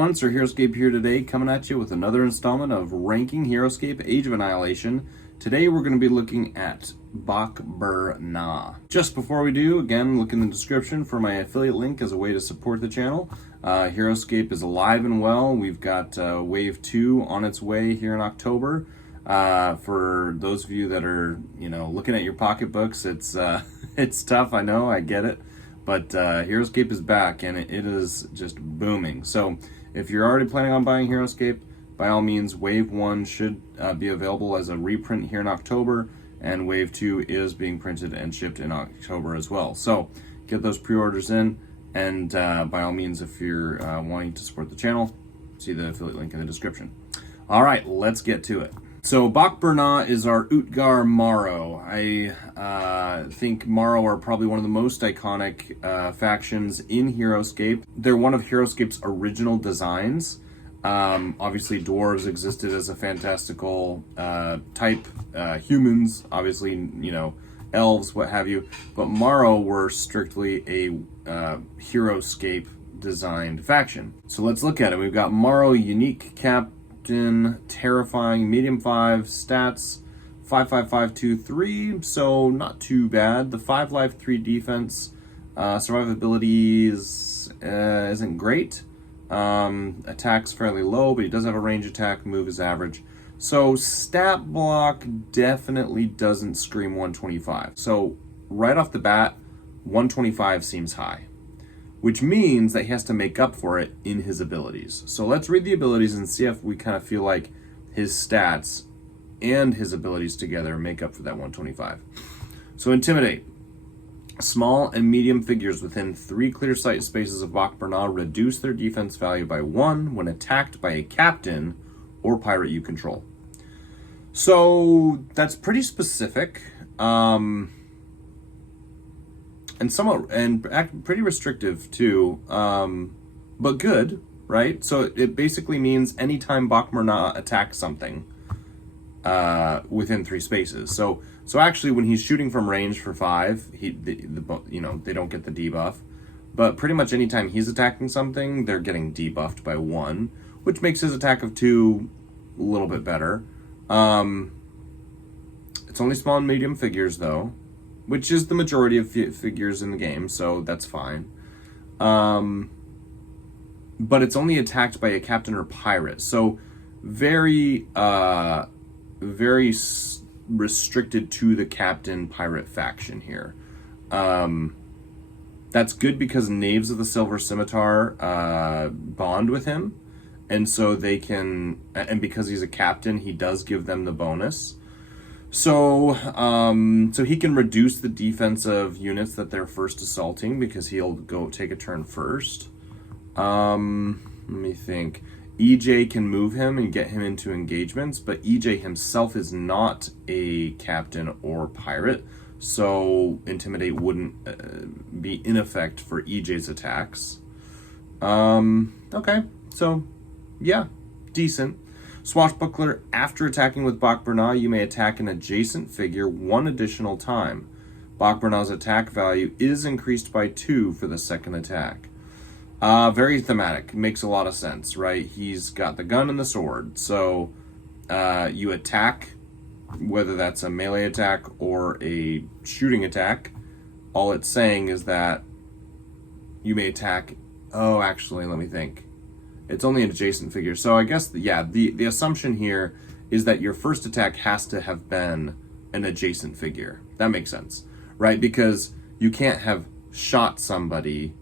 everyone, Sir Heroscape here today, coming at you with another installment of Ranking Heroscape Age of Annihilation. Today we're going to be looking at Bok-Bur-Na. Just before we do, again, look in the description for my affiliate link as a way to support the channel. Heroscape is alive and well. We've got Wave 2 on its way here in October. For those of you that are, looking at your pocketbooks, it's it's tough, I know, I get it. But Heroscape is back, and it is just booming. So if you're already planning on buying Heroscape, by all means, Wave 1 should be available as a reprint here in October, and Wave 2 is being printed and shipped in October as well. So get those pre-orders in, and by all means, if you're wanting to support the channel, see the affiliate link in the description. All right, let's get to it. So Bok-Bur-Na is our Utgar Maro. I think Maro are probably one of the most iconic factions in Heroscape. They're one of Heroscape's original designs. Obviously dwarves existed as a fantastical type, humans, obviously, elves, what have you. But Maro were strictly a Heroscape designed faction. So let's look at it. We've got Maro, unique cap, terrifying, medium 5 stats, 5-5-5-2-3, so not too bad. The 5 life, 3 defense, survivability isn't great. Attack's fairly low, but he does have a range attack. Move is average. So stat block definitely doesn't scream 125. So right off the bat, 125 seems high, which means that he has to make up for it in his abilities. So let's read the abilities and see if we kind of feel like his stats and his abilities together make up for that 125. So Intimidate. Small and medium figures within 3 clear sight spaces of Bok-Bur-Na reduce their defense value by 1 when attacked by a captain or pirate you control. So that's pretty specific. And pretty restrictive too, but good, right? So it basically means anytime Bok-Bur-Na attacks something within 3 spaces. So actually, when he's shooting from range for 5, they don't get the debuff. But pretty much anytime he's attacking something, they're getting debuffed by 1, which makes his attack of 2 a little bit better. It's only small and medium figures though, which is the majority of figures in the game, so that's fine. But it's only attacked by a captain or pirate, so very restricted to the captain pirate faction here. That's good because Knaves of the Silver Scimitar bond with him, and so they can, and because he's a captain, he does give them the bonus. So he can reduce the defense of units that they're first assaulting because he'll go take a turn first. Let me think. EJ can move him and get him into engagements, but EJ himself is not a captain or pirate, so Intimidate wouldn't be in effect for EJ's attacks. Okay, so yeah, decent. Swashbuckler, after attacking with Bok-Bur-Na, you may attack an adjacent figure 1 additional time. Bok-Bur-Na's attack value is increased by 2 for the second attack. Very thematic. Makes a lot of sense, right? He's got the gun and the sword. So you attack, whether that's a melee attack or a shooting attack. All it's saying is that you may attack... Oh, actually, let me think. It's only an adjacent figure. So I guess, the assumption here is that your first attack has to have been an adjacent figure. That makes sense, right? Because you can't have shot somebody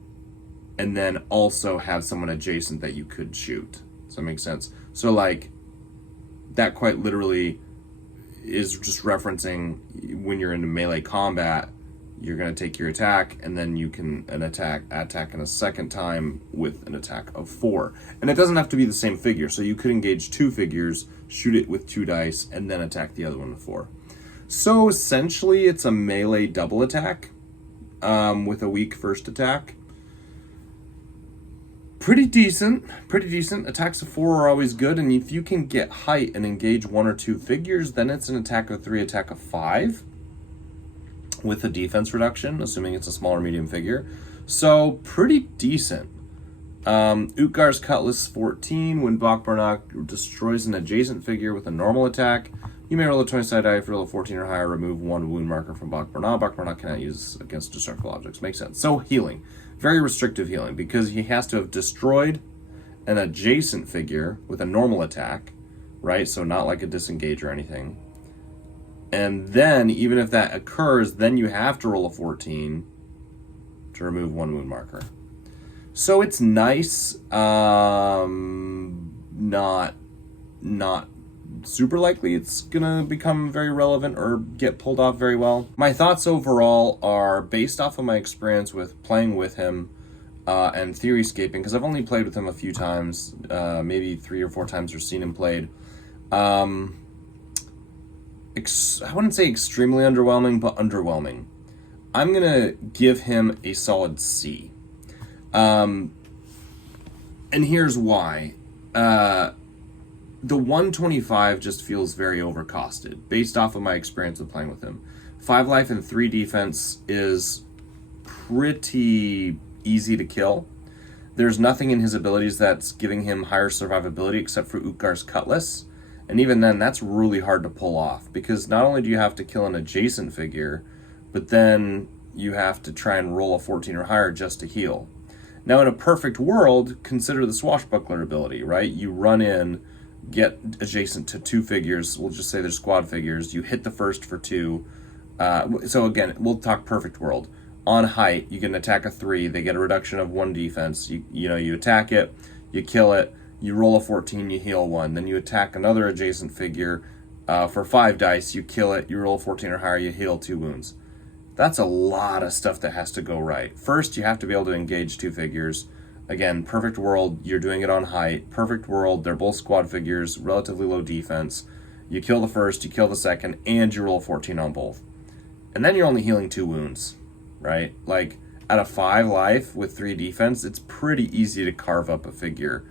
and then also have someone adjacent that you could shoot. Does that make sense? So like, that quite literally is just referencing when you're into melee combat, you're going to take your attack, and then you can attack in a second time with an attack of 4. And it doesn't have to be the same figure, so you could engage 2 figures, shoot it with 2 dice, and then attack the other one with 4. So essentially, it's a melee double attack with a weak first attack. Pretty decent. Attacks of 4 are always good, and if you can get height and engage 1 or 2 figures, then it's an attack of 3, attack of 5. With a defense reduction, assuming it's a small or medium figure. So pretty decent. Utgar's Cutlass 14. When Bok-Bur-Na destroys an adjacent figure with a normal attack, you may roll a 20-sided die. If you roll a 14 or higher, remove 1 wound marker from Bok-Bur-Na. Bok-Bur-Na cannot use against destructible objects. Makes sense. So healing. Very restrictive healing, because he has to have destroyed an adjacent figure with a normal attack, right? So not like a disengage or anything. And then, even if that occurs, then you have to roll a 14 to remove 1 wound marker. So it's nice, not super likely it's gonna become very relevant or get pulled off very well. My thoughts overall are based off of my experience with playing with him and Heroscaping, because I've only played with him a few times, maybe 3 or 4 times or seen him played. I wouldn't say extremely underwhelming, but underwhelming. I'm gonna give him a solid C. And here's why. The 125 just feels very overcosted, based off of my experience with playing with him. 5 life and 3 defense is pretty easy to kill. There's nothing in his abilities that's giving him higher survivability except for Utgar's Cutlass. And even then, that's really hard to pull off, because not only do you have to kill an adjacent figure, but then you have to try and roll a 14 or higher just to heal. Now, in a perfect world, consider the Swashbuckler ability, right? You run in, get adjacent to 2 figures. We'll just say they're squad figures. You hit the first for 2. So again, we'll talk perfect world. On height, you get an attack of 3. They get a reduction of 1 defense. You attack it, you kill it, you roll a 14, you heal 1. Then you attack another adjacent figure for 5 dice. You kill it, you roll a 14 or higher, you heal 2 wounds. That's a lot of stuff that has to go right. First, you have to be able to engage 2 figures. Again, perfect world, you're doing it on height. Perfect world, they're both squad figures, relatively low defense. You kill the first, you kill the second, and you roll a 14 on both. And then you're only healing 2 wounds, right? Like, at a 5 life with 3 defense, it's pretty easy to carve up a figure.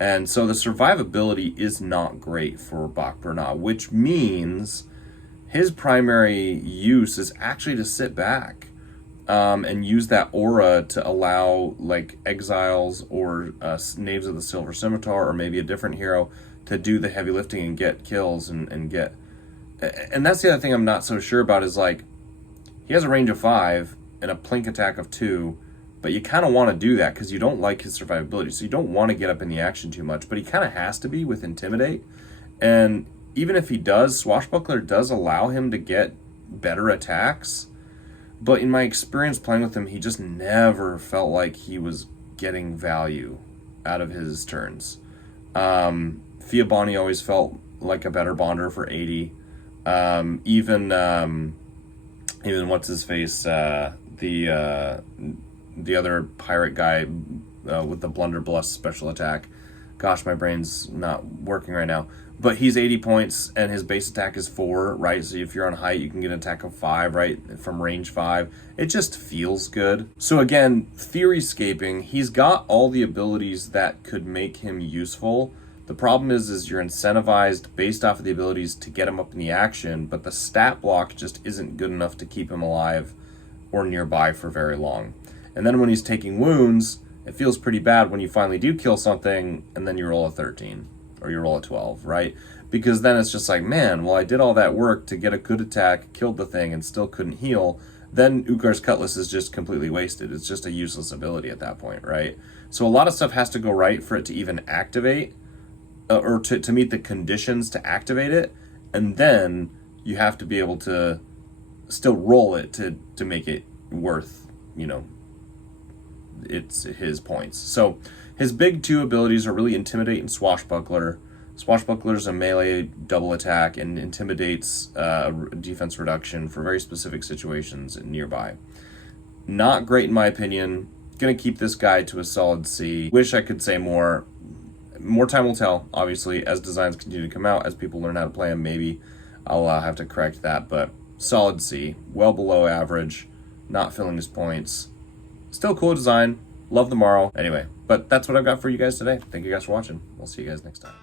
And so the survivability is not great for Bok-Bur-Na, which means his primary use is actually to sit back and use that aura to allow like exiles or knaves of the Silver Scimitar or maybe a different hero to do the heavy lifting and get kills and get... And that's the other thing I'm not so sure about is like, he has a range of 5 and a plink attack of 2, but you kind of want to do that because you don't like his survivability, so you don't want to get up in the action too much, but he kind of has to be with Intimidate. And even if he does, Swashbuckler does allow him to get better attacks, but in my experience playing with him, he just never felt like he was getting value out of his turns. Fiabani always felt like a better bonder for 80. Even what's his face, the other pirate guy with the Blunderbuss special attack. Gosh, my brain's not working right now. But he's 80 points, and his base attack is 4, right? So if you're on height, you can get an attack of 5, right? From range 5. It just feels good. So again, Heroscaping, he's got all the abilities that could make him useful. The problem is you're incentivized based off of the abilities to get him up in the action, but the stat block just isn't good enough to keep him alive or nearby for very long. And then when he's taking wounds, it feels pretty bad when you finally do kill something and then you roll a 13 or you roll a 12, right? Because then it's just like, man, well, I did all that work to get a good attack, killed the thing, and still couldn't heal. Then Utgar's Cutlass is just completely wasted. It's just a useless ability at that point, right? So a lot of stuff has to go right for it to even activate, or to meet the conditions to activate it, and then you have to be able to still roll it to make it worth, it's his points. So his big 2 abilities are really Intimidate and Swashbuckler. Swashbuckler's a melee double attack and intimidates defense reduction for very specific situations nearby. Not great in my opinion. Gonna keep this guy to a solid C. Wish I could say more. More time will tell, obviously, as designs continue to come out, as people learn how to play them. Maybe I'll have to correct that, but solid C. Well below average. Not filling his points. Still cool design. Love the Morrow. Anyway, but that's what I've got for you guys today. Thank you guys for watching. We'll see you guys next time.